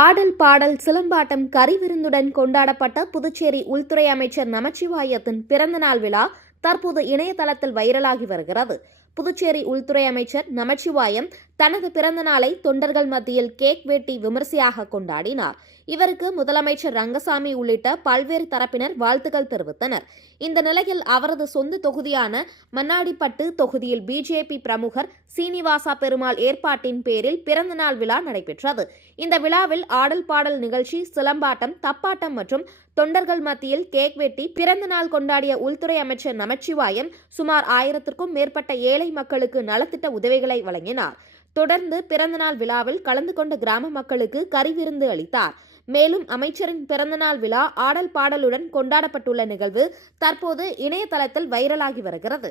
ஆடல் பாடல் சிலம்பாட்டம் கறிவிருந்துடன் கொண்டாடப்பட்ட புதுச்சேரி உள்துறை அமைச்சர் நமச்சிவாயத்தின் பிறந்தநாள் விழா தற்போது இணையதளத்தில் வைரலாகி வருகிறது. புதுச்சேரி உள்துறை அமைச்சர் நமச்சிவாயம் தனது பிறந்த நாளை தொண்டர்கள் மத்தியில் கேக் வெட்டி விமர்சையாக கொண்டாடினார். இவருக்கு முதலமைச்சர் ரங்கசாமி உள்ளிட்ட பல்வேறு தரப்பினர் வாழ்த்துக்கள் தெரிவித்தனர். இந்த நிலையில் அவரது சொந்த தொகுதியான மண்ணாடிப்பட்டு தொகுதியில் பிஜேபி பிரமுகர் சீனிவாசா பெருமாள் ஏற்பாட்டின் பேரில் பிறந்தநாள் விழா நடைபெற்றது. இந்த விழாவில் ஆடல் பாடல் நிகழ்ச்சி, சிலம்பாட்டம், தப்பாட்டம் மற்றும் தொண்டர்கள் மத்தியில் கேக் வெட்டி பிறந்தநாள் கொண்டாடிய உள்துறை அமைச்சர் நமச்சிவாயம் சுமார் 1000க்கும் மேற்பட்ட ஏழை மக்களுக்கு நலத்திட்ட உதவிகளை வழங்கினார். தொடர்ந்து பிறந்தநாள் விழாவில் கலந்து கொண்ட கிராம மக்களுக்கு கறிவிருந்து அளித்தார். மேலும் அமைச்சரின் பிறந்தநாள் விழா ஆடல் பாடலுடன் கொண்டாடப்பட்டுள்ள நிகழ்வு தற்போது இணையதளத்தில் வைரலாகி வருகிறது.